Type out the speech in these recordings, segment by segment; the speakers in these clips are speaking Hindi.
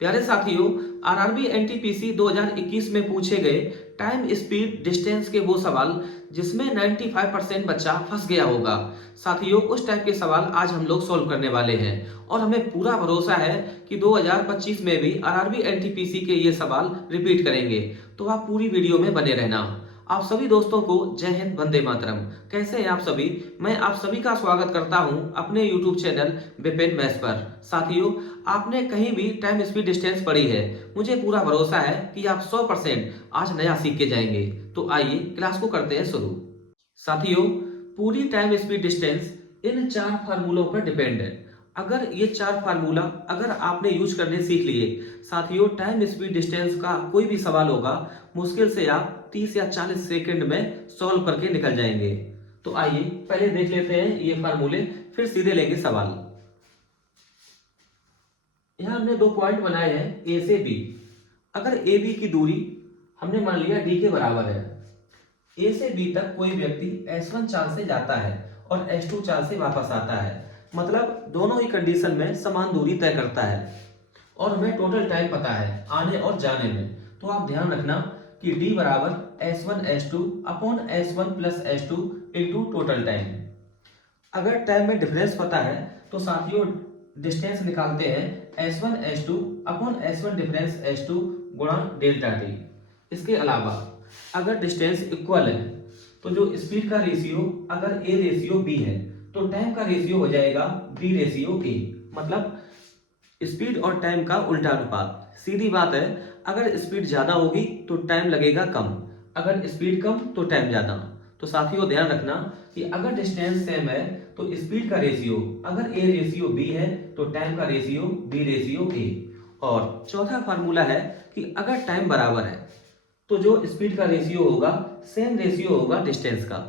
प्यारे साथियों, आरआरबी एनटीपीसी 2021 में पूछे गए टाइम स्पीड डिस्टेंस के वो सवाल जिसमें 95% बच्चा फंस गया होगा। साथियों, उस टाइप के सवाल आज हम लोग सॉल्व करने वाले हैं और हमें पूरा भरोसा है कि 2025 में भी आरआरबी एनटीपीसी के ये सवाल रिपीट करेंगे। तो आप पूरी वीडियो में बने रहना। आप सभी दोस्तों को जय हिंद, वंदे मातरम। कैसे हैं आप सभी? मैं आप सभी का स्वागत करता हूं अपने YouTube चैनल विपिन मैथ्स पर। साथियों, आपने कहीं भी टाइम स्पीड डिस्टेंस पढ़ी है, मुझे पूरा भरोसा है कि आप 100% आज नया सीख के जाएंगे। तो आइए क्लास को करते हैं शुरू। साथियों, पूरी टाइम स्पीड डिस्टेंस इन 4 फार्मूलों पर डिपेंड है। अगर ये 4 फार्मूला अगर आपने यूज करने सीख लिए, साथियों, टाइम स्पीड डिस्टेंस का कोई भी सवाल होगा, मुश्किल से आप 30 या 40 सेकंड में सॉल्व करके निकल जाएंगे। तो आइए पहले देख लेते हैं ये फार्मूले, फिर सीधे लेंगे सवाल। यहां हमने 2 पॉइंट बनाए हैं ए से बी। अगर ए बी की दूरी हमने मान लिया डी के बराबर है, ए से बी तक कोई व्यक्ति S1 चाल से जाता है और S2 चाल से वापस आता है, मतलब दोनों ही कंडीशन में समान दूरी तय करता है और हमें टोटल टाइम पता है आने और जाने में। तो आप ध्यान रखना कि D बराबर S1 S2 upon S1 plus S2 into total time. अगर टाइम में डिफरेंस पता है तो साथियों डिस्टेंस निकालते हैं S1 S2 upon S1 difference S2 गुणा डेल्टा टी। इसके अलावा अगर डिस्टेंस इक्वल है तो जो स्पीड का रेशियो अगर A रेशियो B है तो टाइम का रेशियो हो जाएगा B रेशियो A, मतलब स्पीड और टाइम का उल्टा अनुपात। सीधी बात है, अगर स्पीड ज्यादा होगी तो टाइम लगेगा कम, अगर स्पीड कम तो टाइम ज्यादा। तो साथियों ध्यान रखना कि अगर डिस्टेंस सेम है तो स्पीड का रेशियो अगर A रेशियो B है तो टाइम का रेशियो B रेशियो A। और चौथा फार्मूला है कि अगर टाइम बराबर है तो जो स्पीड का रेशियो होगा सेम रेशियो होगा डिस्टेंस का।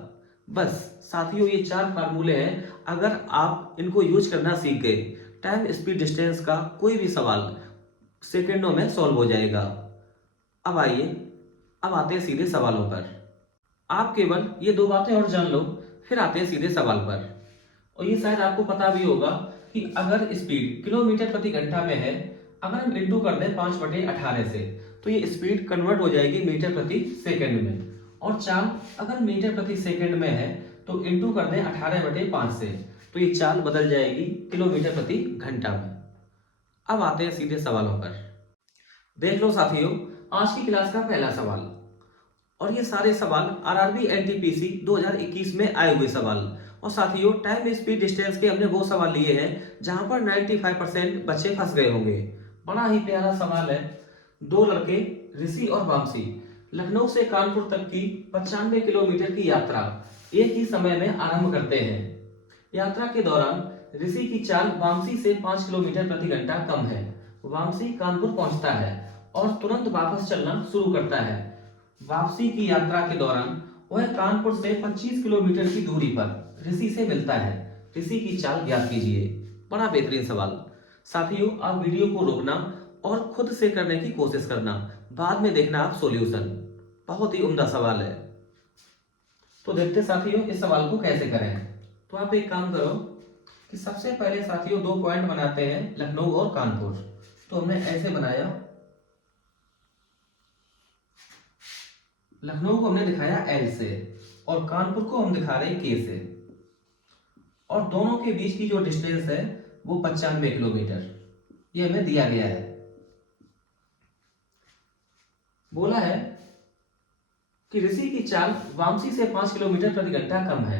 बस साथियों, ये 4 फार्मूले हैं, अगर आप इनको यूज करना सीख गए, टाइम स्पीड डिस्टेंस का कोई भी सवाल सेकंडों में सॉल्व हो जाएगा। अब आइए, अब आते हैं सीधे सवालों पर। आप केवल ये 2 बातें और जान लो, फिर आते हैं सीधे सवाल पर। और ये शायद आपको पता भी होगा कि अगर स्पीड किलोमीटर प्रति घंटा में है, अगर हम इंटू कर दें 5/18 से तो ये स्पीड कन्वर्ट हो जाएगी मीटर प्रति सेकंड में। और चाल अगर मीटर प्रति सेकंड में है तो इंटू कर दें 18/5 से तो ये चाल बदल जाएगी किलोमीटर प्रति घंटा में। अब आते हैं सीधे सवालों पर। देख लो साथियों, आज की क्लास का पहला सवाल, और ये सारे सवाल आरआरबी एनटीपीसी 2021 में आए हुए सवाल। और साथियों, टाइम स्पीड डिस्टेंस के हमने वो सवाल लिए हैं जहां पर 95% बच्चे फंस गए होंगे। बड़ा ही प्यारा सवाल है। 2 लड़के ऋषि और वामसी लखनऊ से कानपुर तक की 95 किलोमीटर की यात्रा एक ही समय में आरंभ करते हैं। यात्रा के दौरान ऋषि की चाल वामसी से 5 किलोमीटर प्रति घंटा कम है। वामसी कानपुर पहुंचता है और तुरंत वापस चलना शुरू करता है। वापसी की यात्रा के दौरान वह कानपुर से 25 किलोमीटर की दूरी पर ऋषि से मिलता है। ऋषि की चाल ज्ञात कीजिए। बड़ा बेहतरीन सवाल। साथियों, आप वीडियो को रोकना और खुद से करने की कोशिश करना, बाद में देखना आप सॉल्यूशन। बहुत ही उम्दा सवाल है। तो देखते साथियों इस सवाल को कैसे करें। तो आप एक काम करो कि सबसे पहले साथियों 2 पॉइंट बनाते हैं, लखनऊ और कानपुर। तो हमने ऐसे बनाया, लखनऊ को हमने दिखाया L से और कानपुर को हम दिखा रहे हैं K से, और दोनों के बीच की जो डिस्टेंस है वो 95 किलोमीटर ये हमें दिया गया है। बोला है कि ऋषि की चाल वामसी से 5 किलोमीटर प्रति घंटा कम है।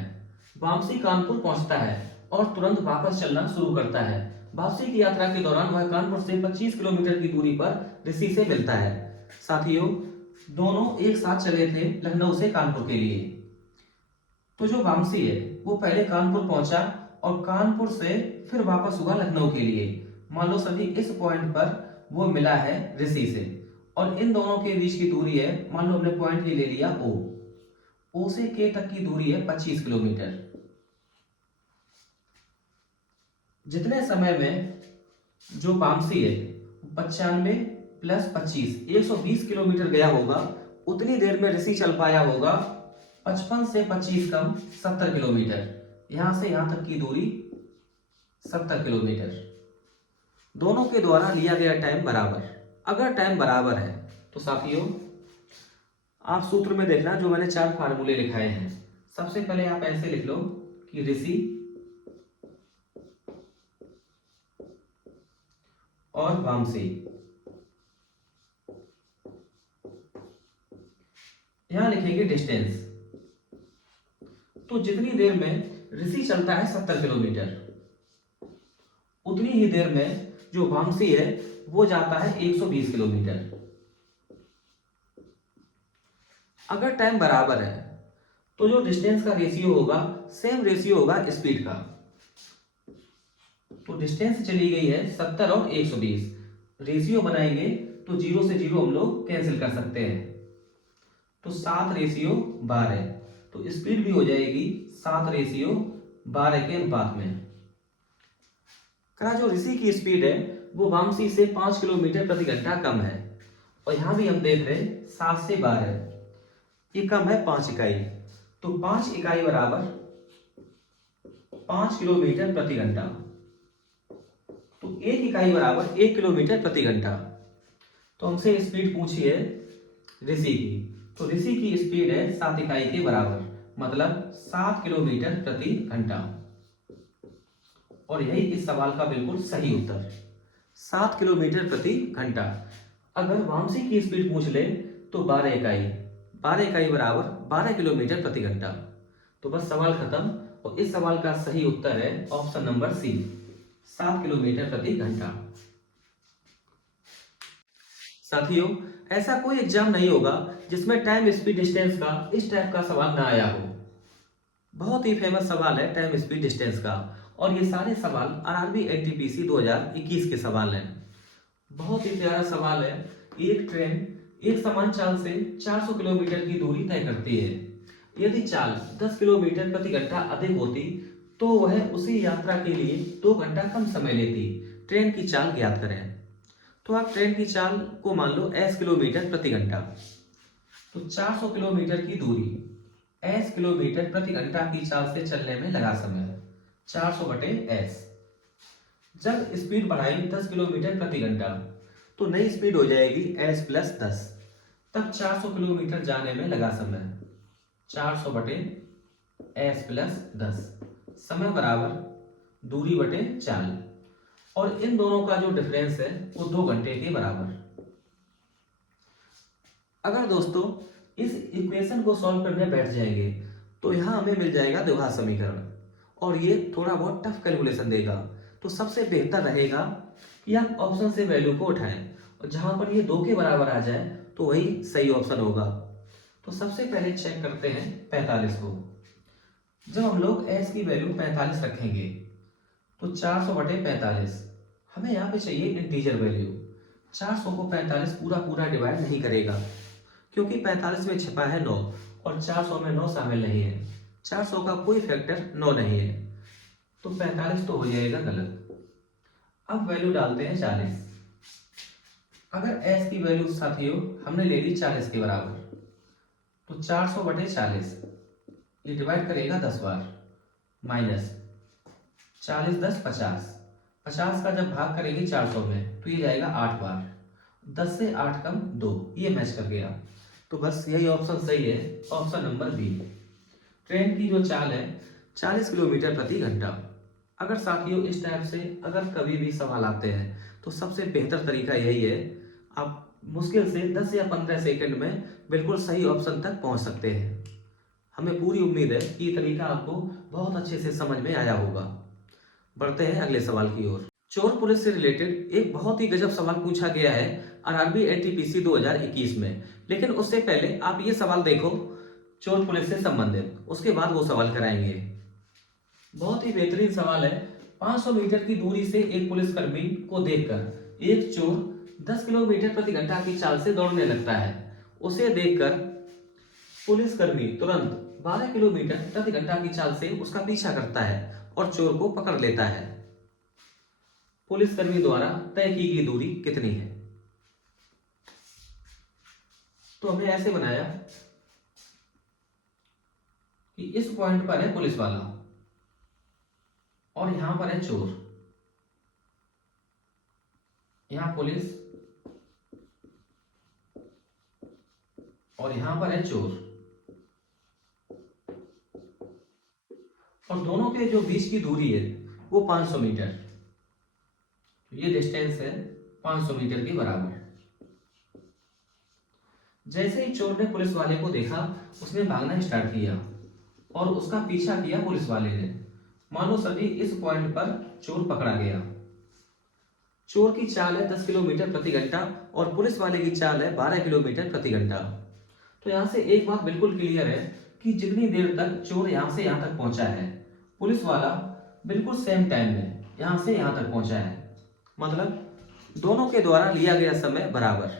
वामसी कानपुर पहुंचता है और तुरंत वापस चलना शुरू करता है। वापसी की यात्रा के दौरान वह कानपुर से 25 किलोमीटर की दूरी पर ऋषि से मिलता है। साथियों, दोनों एक साथ चले थे लखनऊ से कानपुर के लिए। तो जो वामसी है वो पहले कानपुर पहुंचा और कानपुर से फिर वापस हुआ लखनऊ के लिए। मान लो सभी इस पॉइंट पर वो मिला है ऋषि से, और इन दोनों के बीच की दूरी है, मान लो हमने पॉइंट ही ले लिया O। O से K तक की दूरी है 25 किलोमीटर। जितने समय में जो वामसी है 95 प्लस 25 120 किलोमीटर गया होगा, उतनी देर में ऋषि चल पाया होगा 55 से 25 कम 70 किलोमीटर। यहां से यहां तक की दूरी 70 किलोमीटर। दोनों के द्वारा लिया गया टाइम बराबर। अगर टाइम बराबर है तो साथियों आप सूत्र में देखना जो मैंने 4 फार्मूले लिखाए हैं। सबसे पहले आप ऐसे लिख लो कि ऋषि और वामसी, यहां लिखेंगे डिस्टेंस। तो जितनी देर में ऋषि चलता है 70 किलोमीटर, उतनी ही देर में जो वामसी है वो जाता है 120 किलोमीटर। अगर टाइम बराबर है तो जो डिस्टेंस का रेशियो होगा सेम रेशियो होगा स्पीड का। तो डिस्टेंस चली गई है 70 और 120, रेशियो बनाएंगे तो 0 से 0 हम लोग कैंसिल कर सकते हैं, तो 7 रेशियो 12, तो स्पीड भी हो जाएगी 7 रेशियो 12 के अनुपात में। जो ऋषि की स्पीड है वो वामसी से 5 किलोमीटर प्रति घंटा कम है, और यहां भी हम देख रहे हैं 7 से 12 ये कम है 5 इकाई, तो 5 इकाई बराबर 5 किलोमीटर प्रति घंटा, तो 1 इकाई बराबर 1 किलोमीटर प्रति घंटा। तो हमसे स्पीड पूछी है ऋषि की, तो ऋषि की स्पीड है 7 इकाई के बराबर, मतलब 7 किलोमीटर प्रति घंटा, और यही इस सवाल का बिल्कुल सही उत्तर, 7 किलोमीटर प्रति घंटा। अगर वामसी की स्पीड पूछ ले तो 12 इकाई, 12 इकाई बराबर 12 किलोमीटर प्रति घंटा। तो बस सवाल खत्म, और इस सवाल का सही उत्तर है ऑप्शन नंबर सी, 7 किलोमीटर प्रति घंटा। साथियों ऐसा कोई एग्जाम नहीं होगा जिसमें टाइम स्पीड डिस्टेंस का इस टाइप का सवाल ना आया हो। बहुत ही फेमस सवाल है टाइम स्पीड डिस्टेंस का, और ये सारे सवाल आरआरबी एनटीपीसी 2021 के सवाल हैं। बहुत ही प्यारा सवाल है। एक ट्रेन एक समान चाल से 400 किलोमीटर की दूरी तय करती है। यदि चाल 10 किलोमीटर प्रति घंटा अधिक होती तो वह उसी यात्रा के लिए 2 घंटा कम समय लेती। ट्रेन की चाल ज्ञात करें। तो आप ट्रेन की चाल को मान लो s किलोमीटर प्रति घंटा, तो 400 किलोमीटर की दूरी s किलोमीटर प्रति घंटा की चाल से चलने में लगा समय 400 बटे s। जब स्पीड बढ़ाई 10 किलोमीटर प्रति घंटा तो नई स्पीड हो जाएगी s प्लस 10, तब 400 किलोमीटर जाने में लगा समय 400 बटे s प्लस 10, समय बराबर दूरी बटे चाल, और इन दोनों का जो डिफरेंस है वो 2 घंटे के बराबर। अगर दोस्तों इस इक्वेशन को सॉल्व करने बैठ जाएंगे तो यहां हमें मिल जाएगा द्विघात समीकरण, और ये थोड़ा बहुत टफ कैलकुलेशन देगा। तो सबसे बेहतर रहेगा कि आप ऑप्शन से वैल्यू को उठाएं, और जहां पर ये 2 के बराबर आ जाए तो वही सही ऑप्शन होगा। तो सबसे पहले चेक करते हैं 45 को। जब हम लोग s की वैल्यू 45 रखेंगे तो 400 बटे 45, हमें यहाँ पे चाहिए इंटीजर वैल्यू। 400 को 45 पूरा पूरा डिवाइड नहीं करेगा, क्योंकि 45 में छिपा है 9 और 400 में 9 शामिल नहीं है। 400 का कोई फैक्टर 9 नहीं है, तो 45 तो हो जाएगा गलत। अब वैल्यू डालते हैं 40। अगर s की वैल्यू साथियों हमने ले ली 40 के बराबर, तो 400 बटे 40 ये डिवाइड करेगा 10 बार, माइनस 40 10 50, 50 का जब भाग करेंगे 400 में तो ये जाएगा 8 बार, 10 से 8 कम 2, ये मैच कर गया। तो बस यही ऑप्शन सही है, ऑप्शन नंबर बी। ट्रेन की जो चाल है 40 किलोमीटर प्रति घंटा। अगर साथियों इस टाइप से अगर कभी भी सवाल आते हैं तो सबसे बेहतर तरीका यही है, आप मुश्किल से 10 या 15 सेकंड में बिल्कुल सही ऑप्शन तक पहुंच सकते हैं। हमें पूरी उम्मीद है कि ये तरीका आपको बहुत अच्छे से समझ में आया होगा। बढ़ते हैं अगले सवाल की ओर। चोर पुलिस से रिलेटेड एक बहुत ही गजब सवाल पूछा गया है आरआरबी एनटीपीसी 2021 में, लेकिन उससे पहले आप ये सवाल देखो चोर पुलिस से संबंधित, उसके बाद वो सवाल कराएंगे। बहुत ही बेहतरीन सवाल है। 500 मीटर की दूरी से एक पुलिसकर्मी को देखकर एक चोर 10 किलोमीटर प्रति घंटा की चाल से दौड़ने लगता है। उसे देखकर पुलिसकर्मी तुरंत 12 किलोमीटर प्रति घंटा की चाल से उसका पीछा करता है और चोर को पकड़ लेता है। पुलिसकर्मी द्वारा तय की गई दूरी कितनी है? तो हमने ऐसे बनाया कि इस पॉइंट पर है पुलिस वाला और यहां पर है चोर। यहाँ पुलिस और यहां पर है चोर, और दोनों के जो बीच की दूरी है वो 500 मीटर, ये डिस्टेंस है 500 मीटर के बराबर। जैसे ही चोर ने पुलिस वाले को देखा, उसने भागना स्टार्ट किया और उसका पीछा किया पुलिस वाले ने। मानो सभी इस पॉइंट पर चोर पकड़ा गया। चोर की चाल है 10 किलोमीटर प्रति घंटा और पुलिस वाले की चाल है 12 किलोमीटर प्रति घंटा। तो यहाँ से एक बात बिल्कुल क्लियर है कि जितनी देर तक चोर यहाँ से यहाँ तक पहुंचा है, पुलिस वाला बिल्कुल सेम टाइम में यहाँ से यहाँ तक पहुंचा है। मतलब दोनों के द्वारा लिया गया समय बराबर।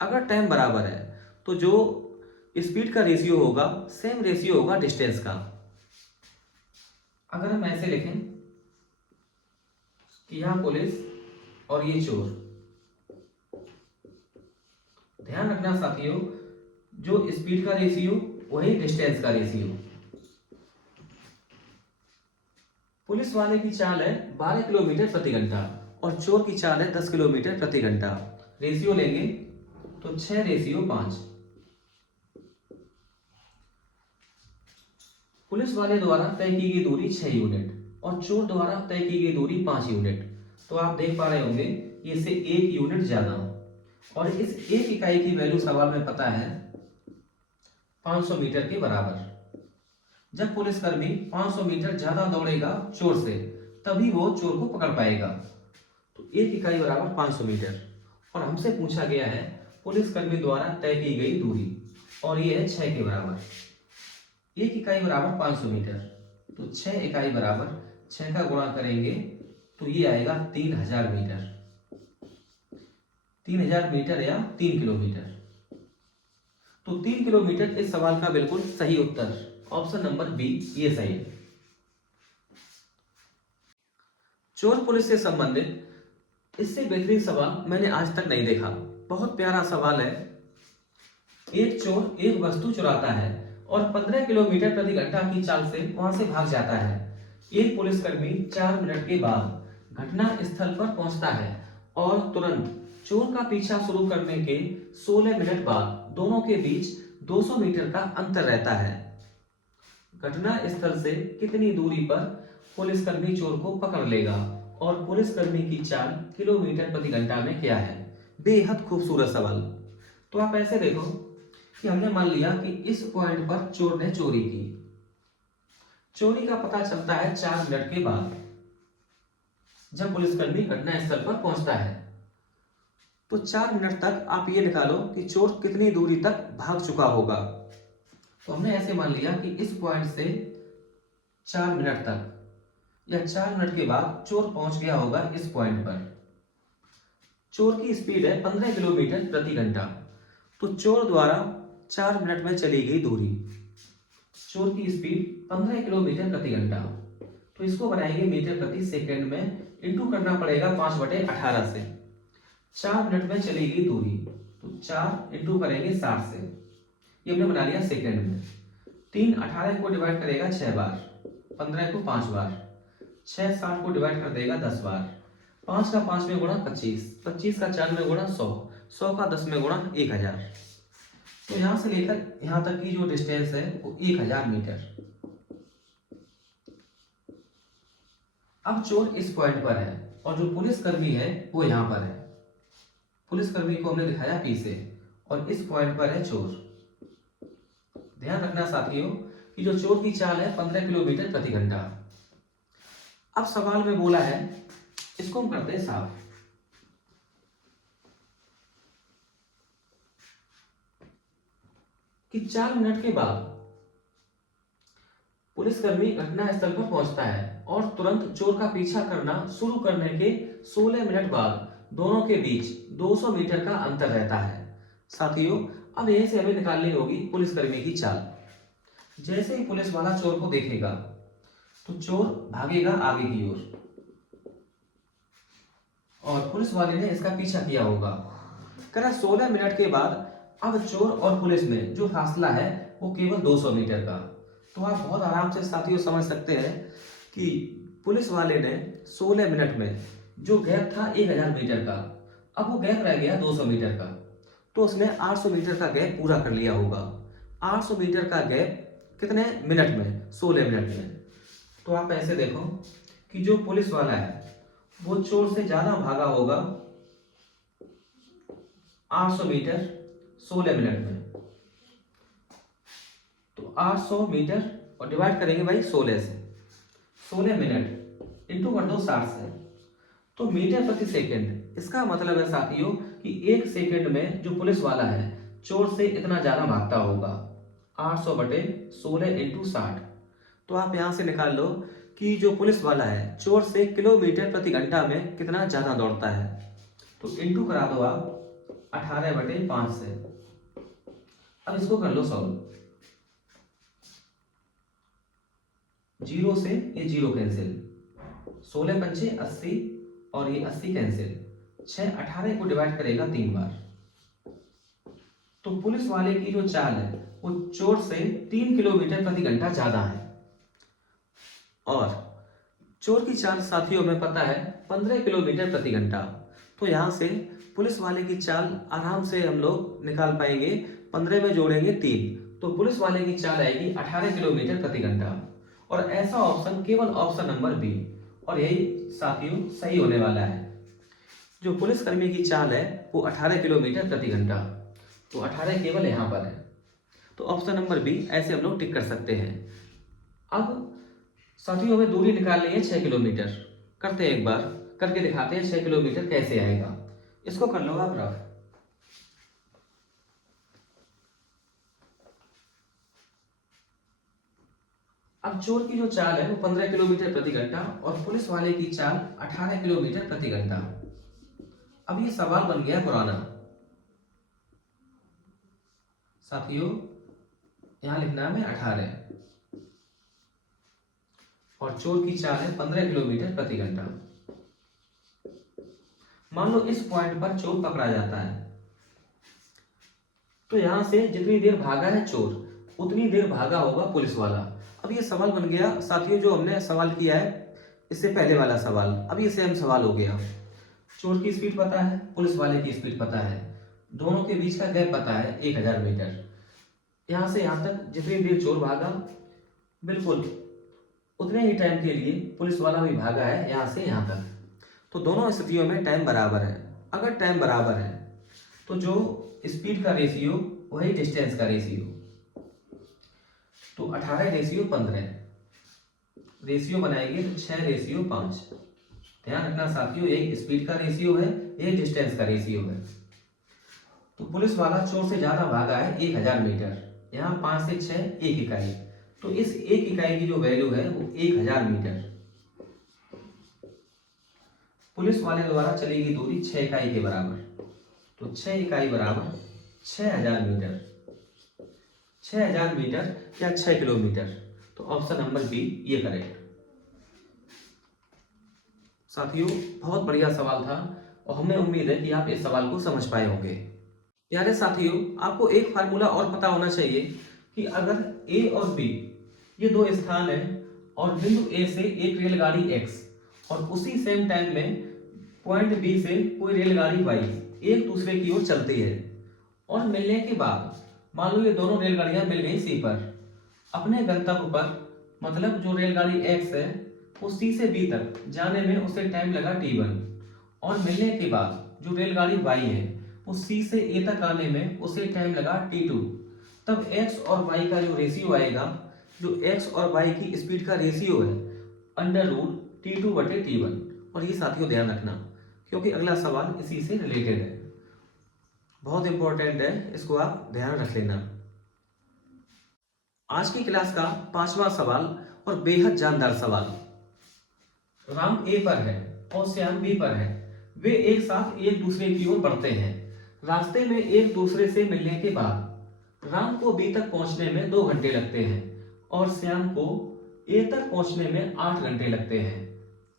अगर टाइम बराबर है तो जो स्पीड का रेशियो होगा सेम रेशियो होगा डिस्टेंस का। अगर हम ऐसे लिखें कि यहाँ पुलिस और ये चोर, ध्यान रखना साथियों, जो स्पीड का रेशियो वही डिस्टेंस का रेशियो। पुलिस वाले की चाल है 12 किलोमीटर प्रति घंटा और चोर की चाल है 10 किलोमीटर प्रति घंटा। रेशियो लेंगे तो 6:5। पुलिस वाले द्वारा तय की गई दूरी 6 यूनिट और चोर द्वारा तय की गई दूरी 5 यूनिट। तो आप देख पा रहे होंगे कि इससे 1 यूनिट ज्यादा, और इस 1 इकाई की वैल्यू सवाल में पता है 500 मीटर के बराबर। जब पुलिसकर्मी 500 मीटर ज्यादा दौड़ेगा चोर से, तभी वो चोर को पकड़ पाएगा। तो 1 इकाई बराबर 500 मीटर, और हमसे पूछा गया है पुलिसकर्मी द्वारा तय की गई दूरी, और ये है 6 के बराबर। 1 इकाई बराबर 500 मीटर, तो 6 इकाई बराबर 6 का गुणा करेंगे तो ये आएगा 3000 मीटर। 3000 मीटर या 3 किलोमीटर। तो 3 किलोमीटर इस सवाल का बिल्कुल सही उत्तर, ऑप्शन नंबर बी ये सही है। चोर पुलिस से संबंधित इससे बेहतरीन सवाल मैंने आज तक नहीं देखा। बहुत प्यारा सवाल है। एक चोर एक वस्तु चुराता है और 15 किलोमीटर प्रति घंटा की चाल से वहां से भाग जाता है। एक पुलिसकर्मी 4 मिनट के बाद घटना स्थल पर पहुंचता है और तुरंत चोर का पीछा शुरू करने के 16 मिनट बाद दोनों के बीच 200 मीटर का अंतर रहता है। घटना स्थल से कितनी दूरी पर पुलिसकर्मी चोर को पकड़ लेगा और पुलिसकर्मी की चाल किलोमीटर प्रति घंटा में क्या है। बेहद खूबसूरत सवाल। तो आप ऐसे देखो कि हमने मान लिया कि इस पॉइंट पर चोर ने चोरी की। चोरी का पता चलता है 4 मिनट के बाद, जब पुलिसकर्मी घटना स्थल पर पहुंचता है। तो 4 मिनट तक आप ये निकालो कि चोर कितनी दूरी तक भाग चुका होगा। तो हमने ऐसे मान लिया कि इस पॉइंट से 4 मिनट तक या 4 मिनट के बाद चोर पहुंच गया होगा इस पॉइंट पर। चोर की स्पीड है 15 किलोमीटर प्रति घंटा। तो चोर द्वारा 4 मिनट में चली गई दूरी, चोर की स्पीड 15 किलोमीटर प्रति घंटा। तो इसको बनाएंगे मीटर प्रति सेकंड में, इंटू करना पड़ेगा 5/18 से। 4 मिनट में चली गई दूरी, तो 4 इंटू करेंगे 60 से, ये हमने बना लिया सेकंड में। 3 18 को डिवाइड करेगा 6 बार, 15 को 5 बार, 6 60 को डिवाइड कर देगा 10 बार, 5 का 5 में गुणा 25, 25 का 4 में गुणा 100, 100 का 10 में गुणा 1000। तो यहां से लेकर यहां तक की जो डिस्टेंस है वो 1000 मीटर। अब चोर इस पॉइंट पर है और जो पुलिसकर्मी है वो यहां पर है। पुलिसकर्मी को हमने दिखाया पीछे और इस पॉइंट पर है चोर। ध्यान रखना साथियों कि जो चोर की चाल है 15 किलोमीटर प्रति घंटा। अब सवाल में बोला है, इसको हम करते हैं साफ। कि 4 मिनट के बाद पुलिसकर्मी घटना स्थल पर पहुंचता है और तुरंत चोर का पीछा करना शुरू करने के 16 मिनट बाद दोनों के बीच 200 मीटर का अंतर रहता है। साथियों अब यहीं से हमें निकालनी होगी पुलिसकर्मी की चाल। जैसे ही पुलिस वाला चोर को देखेगा तो चोर भागेगा आगे की ओर और पुलिस वाले ने इसका पीछा किया होगा। करा 16 मिनट के बाद अब चोर और पुलिस में जो फासला है वो केवल 200 मीटर का। तो आप बहुत आराम से साथियों समझ सकते हैं कि पुलिस वाले ने 16 मिनट में जो गैप था 1000 मीटर का, अब वो गैप रह गया 200 मीटर का, तो उसने 800 मीटर का गैप पूरा कर लिया होगा। 800 मीटर का गैप कितने मिनट में? 16 मिनट में। तो आप ऐसे देखो कि जो पुलिस वाला है वो चोर से ज्यादा भागा होगा 800 मीटर 16 मिनट में। तो 800 मीटर और डिवाइड करेंगे भाई 16 से, 16 मिनट इंटू कर दो 60 से, तो मीटर प्रति सेकंड। इसका मतलब है साथियों कि एक सेकंड में जो पुलिस वाला है चोर से इतना ज्यादा भागता होगा। 800 बटे 16 इंटू 60। तो आप यहां से निकाल लो कि जो पुलिस वाला है चोर से किलोमीटर प्रति घंटा में कितना ज्यादा दौड़ता है। तो इंटू करा दो आप 18 बटे 5 से। अब इसको कर लो सॉल्व। जीरो से ये जीरो कैंसिल, 16 पंचे 80 और ये 80 कैंसिल, 6 18 को डिवाइड करेगा 3 बार। तो पुलिस वाले की जो चाल है वो चोर से 3 किलोमीटर प्रति घंटा ज्यादा है। और चोर की चाल साथियों में पता है 15 किलोमीटर प्रति घंटा। तो यहां से पुलिस वाले की चाल आराम से हम लोग निकाल पाएंगे। 15 में जोड़ेंगे 3, तो पुलिस वाले की चाल आएगी 18 किलोमीटर प्रति घंटा। और ऐसा ऑप्शन केवल ऑप्शन नंबर बी, और यही साथियों सही होने वाला है। जो पुलिसकर्मी की चाल है वो 18 किलोमीटर प्रति घंटा, तो 18 केवल यहाँ पर है। तो ऑप्शन नंबर बी ऐसे हम लोग टिक कर सकते हैं। अब साथियों हमें दूरी निकालनी है 6 किलोमीटर। करते हैं, एक बार करके दिखाते हैं 6 किलोमीटर कैसे आएगा। इसको कर लो आप रफ। अब चोर की जो चाल है वो 15 किलोमीटर प्रति घंटा और पुलिस वाले की चाल 18 किलोमीटर प्रति घंटा। अब ये सवाल बन गया पुराना साथियों, यहां लिखना है 18 और चोर की चाल है 15 किलोमीटर प्रति घंटा। मान लो इस पॉइंट पर चोर पकड़ा जाता है, तो यहां से जितनी देर भागा है चोर उतनी देर भागा होगा पुलिस वाला। अब ये सवाल बन गया साथियों, जो हमने सवाल किया है इससे पहले वाला सवाल, अब ये सेम सवाल हो गया। चोर की स्पीड पता है, पुलिस वाले की स्पीड पता है, दोनों के बीच का गैप पता है 1000 मीटर। यहां से यहां तक जितनी देर चोर भागा बिल्कुल उतने ही टाइम के लिए पुलिस वाला भी भागा है यहां से यहां तक। तो दोनों स्थितियों में टाइम बराबर है। अगर टाइम बराबर है तो जो स्पीड का रेशियो वही डिस्टेंस का रेशियो। तो 18 रेशियो 15 रेशियो बनाएंगे तो 6 रेशियो 5। ध्यान रखना साथियों, यही स्पीड का रेशियो है, यही डिस्टेंस का रेशियो है। तो पुलिस वाला चोर से ज्यादा भागा है 1000 मीटर। यहाँ 5 से 6 एक इकाई, तो इस एक इकाई की जो वैल्यू है वो 1000 मीटर। पुलिस वाले द्वारा चलेगी दूरी 6 इकाई के बराबर, तो 6 इकाई बराबर 6000 मीटर। 6000 मीटर या 6 किलोमीटर। तो ऑप्शन नंबर बी ये करेक्ट। साथियों बहुत बढ़िया सवाल था और हमें उम्मीद है कि आप इस सवाल को समझ पाए होंगे। प्यारे साथियों, आपको एक फार्मूला और पता होना चाहिए कि अगर ए और बी ये दो स्थान है और बिंदु ए से एक रेलगाड़ी एक्स और उसी सेम टाइम में पॉइंट बी से कोई रेलगाड़ी वाई एक दूसरे की ओर चलती है और मिलने के बाद मान लो ये दोनों रेलगाड़ियां मिल गई सी पर अपने गंतव्य पर, मतलब जो रेलगाड़ी एक्स है वो सी से बी तक जाने में उसे टाइम लगा t1 और मिलने के बाद जो रेलगाड़ी वाई है वो सी से ए तक आने में उसे टाइम लगा t2। तब x और y का जो रेशियो आएगा, जो x और y की स्पीड का रेशियो है अंडर रूट t2 बटे t1। और ये साथियों ध्यान रखना क्योंकि अगला सवाल इसी से रिलेटेड है, बहुत इंपॉर्टेंट है, इसको आप ध्यान रख लेना। आज की क्लास का 5वां सवाल और बेहद जानदार सवाल। राम ए पर है और श्याम बी पर है। वे एक साथ एक दूसरे की ओर बढ़ते हैं। रास्ते में एक दूसरे से मिलने के बाद राम को बी तक पहुंचने में 2 घंटे लगते हैं और श्याम को ए तक पहुंचने में 8 घंटे लगते हैं।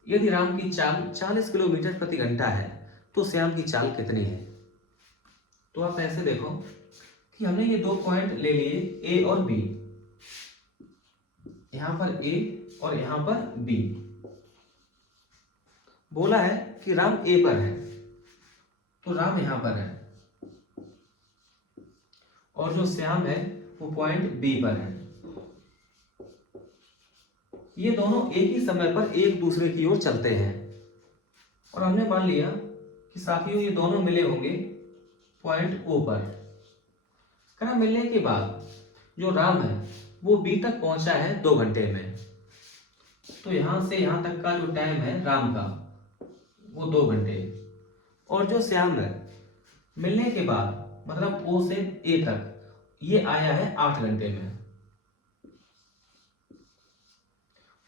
यदि राम की चाल 40 किलोमीटर प्रति घंटा है तो श्याम की चाल कितनी है? तो आप ऐसे देखो कि हमने ये 2 पॉइंट ले लिए ए और बी, यहां पर ए और यहां पर बी। बोला है कि राम ए पर है तो राम यहाँ पर है और जो श्याम है वो पॉइंट बी पर है। ये दोनों एक ही समय पर एक दूसरे की ओर चलते हैं और हमने मान लिया कि साथियों ये दोनों मिले होंगे पॉइंट ओ पर। करा मिलने के बाद जो राम है वो बी तक पहुंचा है 2 घंटे में, तो यहां से यहां तक का जो टाइम है राम का वो 2 घंटे, और जो श्याम है मिलने के बाद मतलब ओ से ए तक ये आया है 8 घंटे में।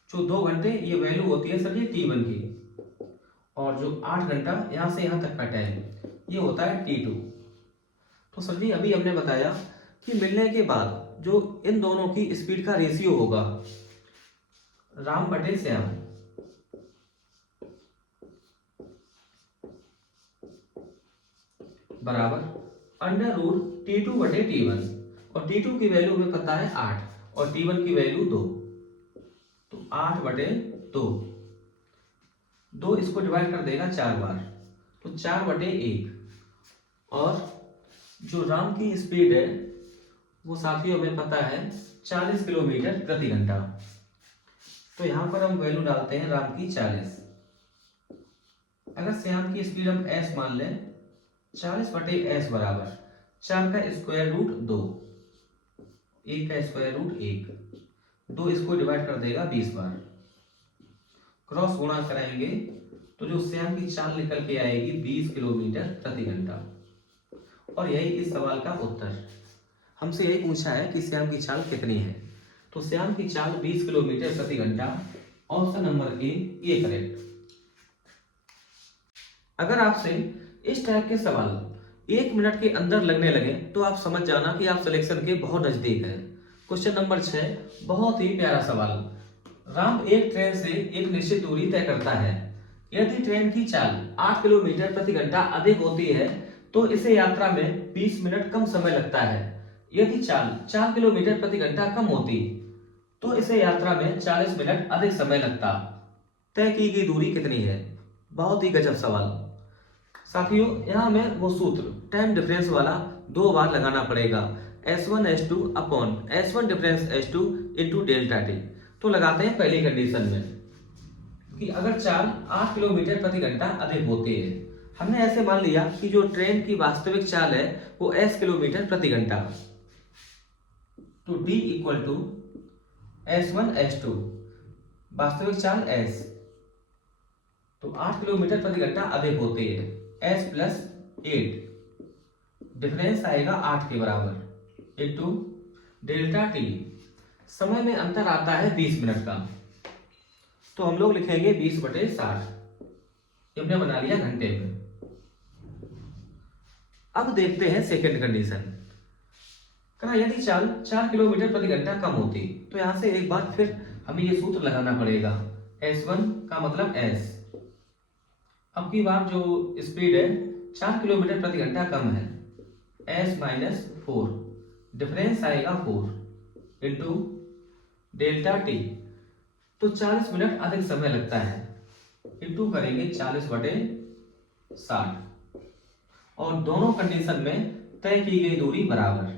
जो 2 घंटे ये वैल्यू होती है सर ये T1 की, और जो 8 घंटा यहां से यहां तक का टाइम ये होता है T2। तो सर जी अभी हमने बताया कि मिलने के बाद जो इन दोनों की स्पीड का रेशियो होगा राम बटे श्याम, बराबर अंडर रूट T2 बटे T1, और T2 की वैल्यू हमें पता है 8 और T1 की वैल्यू 2, तो 8 बटे 2 इसको डिवाइड कर देगा 4 बार, तो 4 बटे 1, और जो राम की स्पीड है वो साथियों हमें पता है 40 किलोमीटर प्रति घंटा। तो यहां पर हम वैल्यू डालते हैं राम की 40। अगर श्याम की स्पीड हम s मान लें 40 बटे s बराबर 4 का स्क्वायर रूट 2, 1 का स्क्वायर रूट 1, 2 इसको डिवाइड कर देगा 20 बार, क्रॉस गुणा कराएंगे तो जो श्याम की चाल निकल के आएगी 20 किलोमीटर प्रति घंटा। और यही इस सवाल का उत्तर, हमसे यही पूछा है कि श्याम की चाल कितनी है, तो श्याम की चाल 20 किलोमीटर प्रति घंटा, ऑप्शन नंबर ए करेक्ट। अगर आपसे इस टाइप के सवाल 1 मिनट के अंदर लगने लगे तो आप समझ जाना कि आप सिलेक्शन के बहुत नजदीक हैं। क्वेश्चन नंबर 6 बहुत ही प्यारा सवाल। राम एक ट्रेन से एक निश्चित दूरी तय करता है। यदि ट्रेन की चाल 8 किलोमीटर प्रति घंटा अधिक होती है तो इसे यात्रा में 20 मिनट कम समय लगता है। यदि चाल 4 किलोमीटर प्रति घंटा कम होती तो इसे यात्रा में 40 मिनट अधिक समय लगता। तय की गई दूरी कितनी है? बहुत ही गजब सवाल। साथियों यहाँ हमें वो सूत्र टाइम डिफरेंस वाला 2 बार लगाना पड़ेगा, S1 S2 upon S1 difference S2 into delta T. तो लगाते हैं पहली कंडीशन में कि अगर चाल 8 किलोमीटर प्रति घंटा अधिक होती है, हमने ऐसे मान लिया कि जो ट्रेन की वास्तविक चाल है वो s किलोमीटर प्रति घंटा, तो d equal to S1 S2, वास्तविक चाल s, तो 8 किलोमीटर प्रति घंटा अधिक होती है, s प्लस 8, डिफरेंस आएगा 8 के बराबर, इंटू डेल्टा टी, समय में अंतर आता है 20 मिनट का, तो हम लोग लिखेंगे 20 बटे 60, हमने बना लिया घंटे में। अब देखते हैं सेकंड कंडीशन। यदि चाल 4 किलोमीटर प्रति घंटा कम होती तो यहां से एक बार फिर हमें ये सूत्र लगाना पड़ेगा, S1 का मतलब S। अब की बार जो स्पीड है 4 किलोमीटर प्रति घंटा कम है, S माइनस 4, डिफरेंस आएगा 4 इंटू डेल्टा टी, तो 40 मिनट अधिक समय लगता है, इंटू करेंगे 40 बटे 60, और दोनों कंडीशन में तय की गई दूरी बराबर।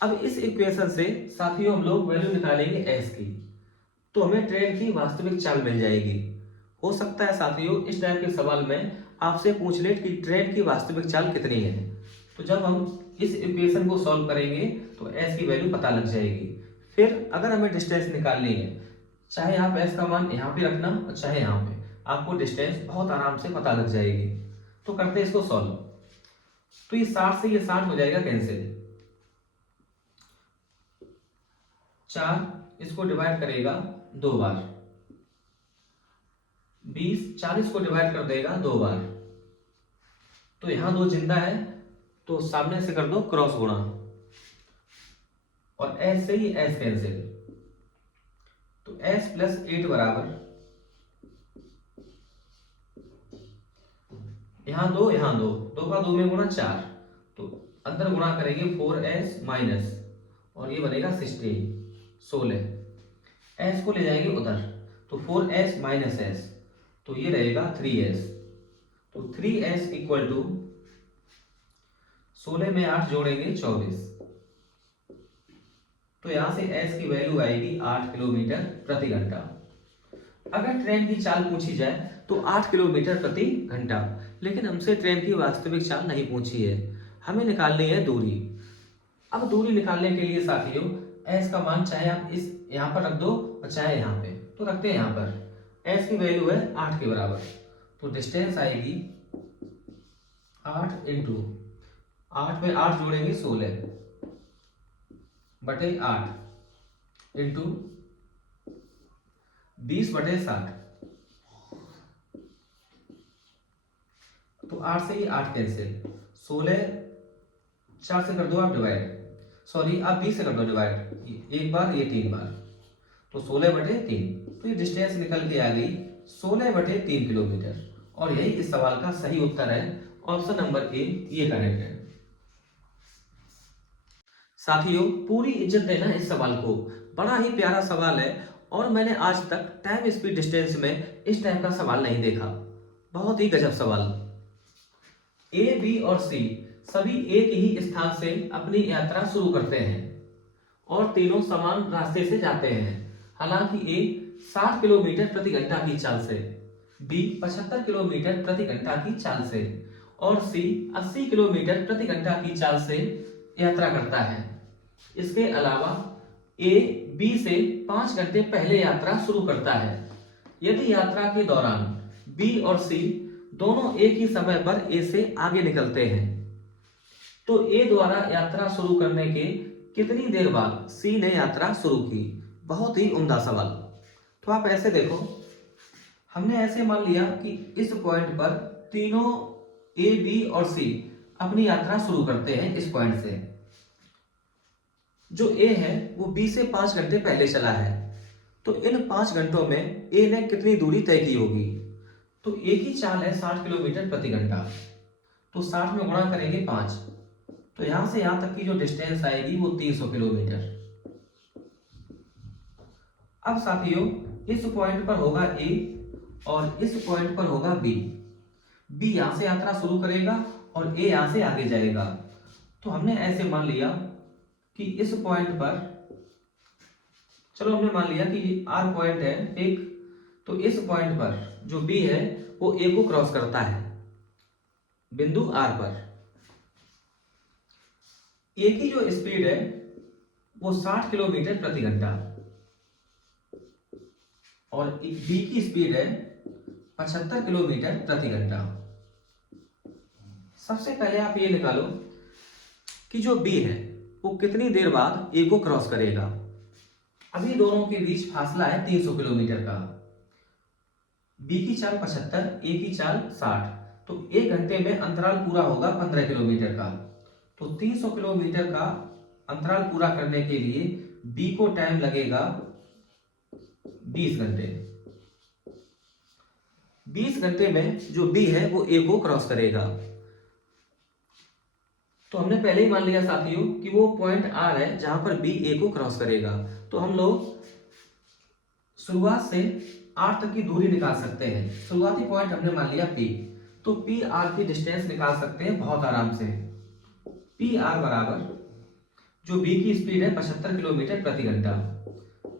अब इस इक्वेशन से साथियों हम लोग वैल्यू निकालेंगे s की, तो हमें ट्रेन की वास्तविक चाल मिल जाएगी। हो सकता है साथियों इस टाइप के सवाल में आपसे पूछ ले कि ट्रेन की वास्तविक चाल कितनी है, तो जब हम इस इक्वेशन को सॉल्व करेंगे तो s की वैल्यू पता लग जाएगी। फिर अगर हमें डिस्टेंस निकालनी है, चाहे आप s का मान यहाँ पे रखना और चाहे यहाँ पे, आपको डिस्टेंस बहुत आराम से पता लग जाएगी। तो करते हैं इसको सॉल्व, तो ये 60 से ये 60 हो जाएगा कैंसिल, 4 इसको डिवाइड करेगा 2 बार, 20 40 को डिवाइड कर देगा 2 बार, तो यहां 2 जिंदा है तो सामने से कर दो क्रॉस गुणा, और s से ही s कैंसिल, तो s प्लस 8 बराबर, यहां 2 2 का 2 में गुणा 4, तो अंदर गुणा करेंगे 4s माइनस, और ये बनेगा 16, s को ले जाएंगे उधर, तो 4s माइनस s, तो ये रहेगा 3s, तो 3s इक्वल टू 16 में 8 जोड़ेंगे 24। तो यहां से s की वैल्यू आएगी 8 किलोमीटर प्रति घंटा। अगर ट्रेन की चाल पूछी जाए तो 8 किलोमीटर प्रति घंटा, लेकिन हमसे ट्रेन की वास्तविक चाल नहीं पूछी है, हमें निकालनी है दूरी। अब दूरी निकालने के लिए साथियों s का मान चाहे आप इस यहाँ पर रख दो और चाहे यहाँ पे, तो रखते हैं यहाँ पर। s की वैल्यू है 8 के बराबर, तो डिस्टेंस आएगी 8 इंटू 8 में 8 जोड़ेंगे 16 बटे 8 इंटू 20 बटे 60। तो 8 से ही 8 कैंसिल, 16 4 से कर दो आप डिवाइड, सॉरी आप 20 से कर दो डिवाइड, एक बार ये 3 बार, तो 16 बटे 3। तो ये डिस्टेंस निकल के आ गई 16 बटे 3 किलोमीटर। और यही इस सवाल का सही उत्तर है, ऑप्शन नंबर ए ये करेक्ट है। साथियों पूरी इज्जत देना इस सवाल को, बड़ा ही प्यारा सवाल है और मैंने आज तक टाइम स्पीड डिस्टेंस में इस टाइप का सवाल नहीं देखा। बहुत ही गजब सवाल। ए, बी और सी सभी एक ही स्थान से अपनी यात्रा शुरू करते हैं और तीनों समान रास्ते से जाते हैं। हालांकि ए 60 किलोमीटर प्रति घंटा की चाल से, बी 75 किलोमीटर प्रति घंटा की चाल से और सी 80 किलोमीटर प्रति घंटा की चाल से यात्रा करता है। इसके अलावा ए बी से 5 घंटे पहले यात्रा शुरू करता है। यदि यात्रा के दौरान बी और सी दोनों एक ही समय पर ए से आगे निकलते हैं तो ए द्वारा यात्रा शुरू करने के कितनी देर बाद सी ने यात्रा शुरू की। बहुत ही उम्दा सवाल। तो आप ऐसे देखो, हमने ऐसे मान लिया कि इस पॉइंट पर तीनों ए बी और सी अपनी यात्रा शुरू करते हैं इस पॉइंट से। जो ए है वो बी से 5 घंटे पहले चला है, तो इन 5 घंटों में ए ने कितनी दूरी तय की होगी। तो ए की चाल है 60 किलोमीटर प्रति घंटा, तो 60 में गुणा करेंगे 5, तो यहां से यहां तक की जो डिस्टेंस आएगी वो 300 किलोमीटर। अब साथियों इस पॉइंट पर होगा ए और इस पॉइंट पर होगा बी। बी यहां से यात्रा शुरू करेगा और ए यहां से आगे जाएगा। तो हमने ऐसे मान लिया कि इस पॉइंट पर, चलो हमने मान लिया कि आर पॉइंट है एक, तो इस पॉइंट पर जो बी है वो ए को क्रॉस करता है बिंदु आर पर। ए की जो स्पीड है वो 60 किलोमीटर प्रति घंटा और बी की स्पीड है 75 किलोमीटर प्रति घंटा। सबसे पहले आप ये निकालो कि जो बी है वो कितनी देर बाद ए को क्रॉस करेगा। अभी दोनों के बीच फासला है 300 किलोमीटर का। बी की चाल 75, ए की चाल 60, तो 1 घंटे में अंतराल पूरा होगा 15 किलोमीटर का। तो 300 किलोमीटर का अंतराल पूरा करने के लिए बी को टाइम लगेगा 20 घंटे। 20 घंटे में जो बी है वो ए को क्रॉस करेगा। तो हमने पहले ही मान लिया साथियों कि वो पॉइंट आर है जहां पर बी ए को क्रॉस करेगा। तो हम लोग शुरुआत से आर तक की दूरी निकाल सकते हैं। शुरुआती पॉइंट हमने मान लिया पी, तो पी आर की डिस्टेंस निकाल सकते हैं बहुत आराम से। पी आर बराबर जो बी की स्पीड है 75 किलोमीटर प्रति घंटा,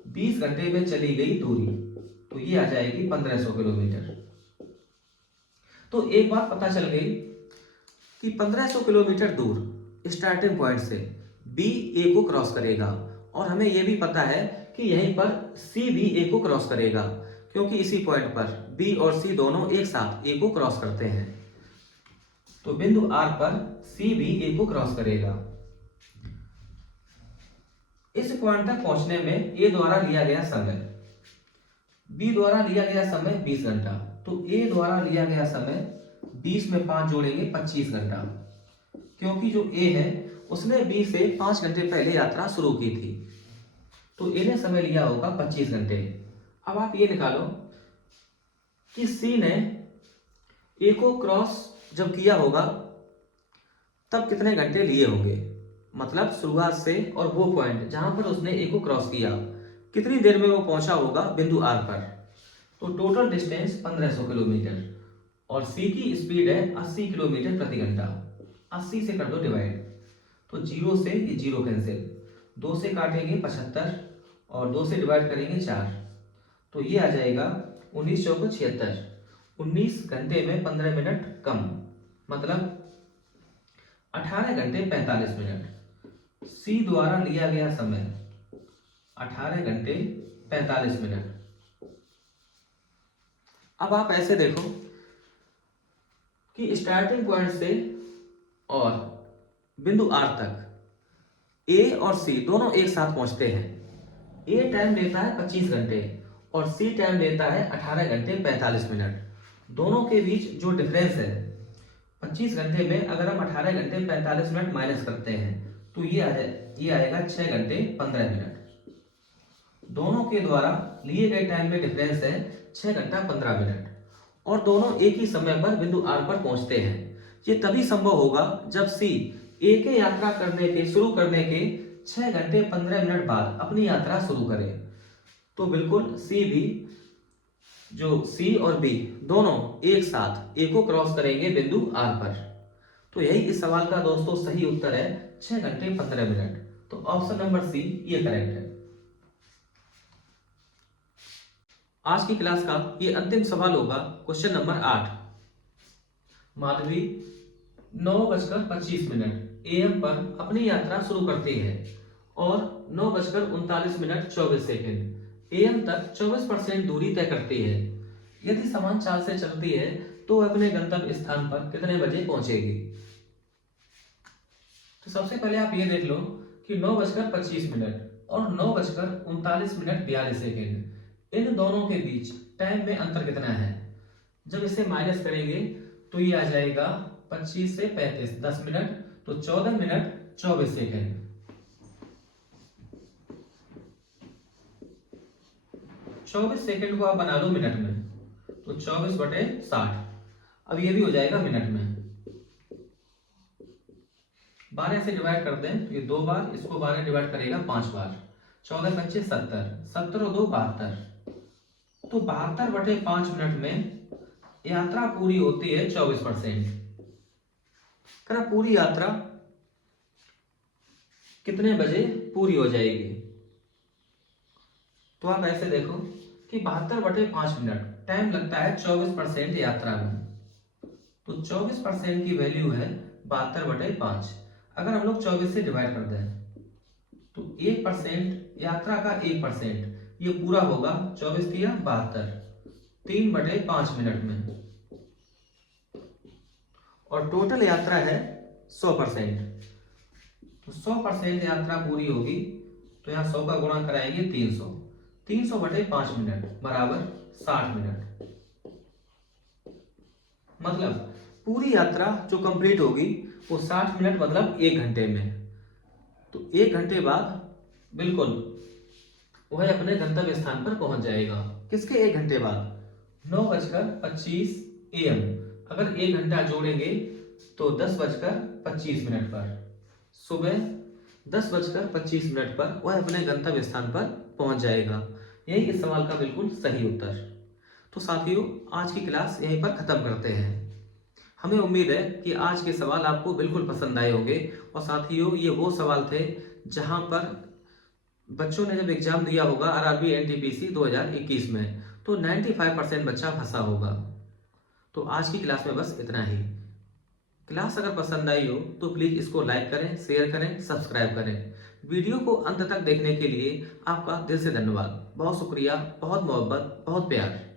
20 घंटे में चली गई दूरी, तो ये आ जाएगी 1500 किलोमीटर। तो एक बात पता चल गई कि 1500 किलोमीटर दूर स्टार्टिंग पॉइंट से बी ए को क्रॉस करेगा और हमें यह भी पता है कि यहीं पर सी भी ए को क्रॉस करेगा, क्योंकि इसी पॉइंट पर बी और सी दोनों एक साथ ए को क्रॉस करते हैं। तो बिंदु आर पर सी भी ए को क्रॉस करेगा। इस पॉइंट तक पहुंचने में ए द्वारा लिया गया समय, बी द्वारा लिया गया समय 20 घंटा, तो ए द्वारा लिया गया समय 20 में 5 जोड़ेंगे 25 घंटा, क्योंकि जो ए है उसने बी से 5 घंटे पहले यात्रा शुरू की थी, तो ए ने समय लिया होगा 25 घंटे। अब आप ये निकालो कि सी ने ए को क्रॉस जब किया होगा तब कितने घंटे लिए होंगे, मतलब शुरुआत से और वो पॉइंट जहां पर उसने ए को क्रॉस किया कितनी देर में वो पहुंचा होगा बिंदु आर पर। तो टोटल डिस्टेंस 1500 किलोमीटर और सी की स्पीड है 80 किलोमीटर प्रति घंटा। 80 से कर दो डिवाइड, तो 0 से ये 0 कैंसिल, 2 से काटेंगे 75 और 2 से डिवाइड करेंगे 4, तो ये आ जाएगा 19 चौको 76। 19 घंटे में 15 मिनट कम, मतलब 18 घंटे 45 मिनट। सी द्वारा लिया गया समय 18 घंटे 45 मिनट। अब आप ऐसे देखो कि स्टार्टिंग पॉइंट से और बिंदु आर तक ए और सी दोनों एक साथ पहुंचते हैं। ए टाइम लेता है 25 घंटे और सी टाइम लेता है 18 घंटे 45 मिनट। दोनों के बीच जो डिफरेंस है 25 घंटे में अगर हम 18 घंटे 45 मिनट माइनस करते हैं तो ये आएगा 6 घंटे 15 मिनट। दोनों के द्वारा लिए गए टाइम में डिफरेंस है 6 घंटा 15 मिनट और दोनों एक ही समय पर बिंदु आर पर पहुंचते हैं। ये तभी संभव होगा जब सी ए के यात्रा शुरू करने के 6 घंटे 15 मिनट बाद अपनी यात्रा शुरू करे। तो बिल्कुल सी भी, जो सी और बी दोनों एक साथ ए को क्रॉस करेंगे बिंदु आर पर। तो यही इस सवाल का दोस्तों सही उत्तर है 6 घंटे 15 मिनट। तो ऑप्शन नंबर सी ये करेक्ट है। आज की क्लास का ये अंतिम सवाल होगा क्वेश्चन नंबर 8। माधवी 9:25 AM पर अपनी यात्रा शुरू करती है और 9:39 AM तक 24% दूरी तय करती है। यदि समान चाल से चलती है तो वह अपने गंतव्य स्थान पर कितने बजे पहुंचेगी। तो सबसे पहले आप ये देख लो कि 9:25 और 9:39 इन दोनों के बीच टाइम में अंतर कितना है। जब इसे माइनस करेंगे तो ये आ जाएगा 25 से 35 10 मिनट, तो 14 मिनट 24 सेकेंड। 24 सेकेंड को आप बना लो मिनट में, तो 24/60। अब ये भी हो जाएगा मिनट में। 12 से डिवाइड कर दें तो ये 2 बार, इसको 12 डिवाइड करेगा 5 बार, 14 × 5 = 70, 70 और 2 72। तो 72/5 मिनट में यात्रा पूरी होती है 24%। पूरी यात्रा कितने बजे पूरी हो जाएगी। तो आप ऐसे देखो कि 72/5 मिनट टाइम लगता है 24% यात्रा में, तो 24% की वैल्यू है 72/5। अगर हम लोग 24 से डिवाइड कर दें तो 1% यात्रा का 1% ये पूरा होगा 24 × 72, 3/5 मिनट में, और टोटल यात्रा है 100%। तो 100% यात्रा पूरी होगी तो यहाँ 100 का गुणा कराएंगे 300, 300/5 मिनट बराबर 60 मिनट। मतलब पूरी यात्रा जो कंप्लीट होगी वो 60 मिनट मतलब 1 घंटे में। तो 1 घंटे बाद बिल्कुल वह अपने गंतव्य स्थान पर पहुंच जाएगा। किसके 1 घंटे बाद? 9:25 AM। अगर 1 घंटा जोड़ेंगे तो 10:25 पर, सुबह 10:25 पर वह अपने गंतव्य स्थान पर पहुंच जाएगा। यही इस सवाल का बिल्कुल सही उत्तर। तो साथियों, आज की क्लास यहीं पर खत्म करते हैं। हमें उम्मीद है कि आज के सवाल आपको बिल्कुल पसंद आए होंगे। और साथियों, ये वो सवाल थे जहां पर बच्चों ने जब एग्जाम दिया होगा RRB NTPC 2021 में, तो 95% बच्चा फंसा होगा। तो आज की क्लास में बस इतना ही। क्लास अगर पसंद आई हो तो प्लीज़ इसको लाइक करें, शेयर करें, सब्सक्राइब करें। वीडियो को अंत तक देखने के लिए आपका दिल से धन्यवाद। बहुत शुक्रिया, बहुत मोहब्बत, बहुत प्यार।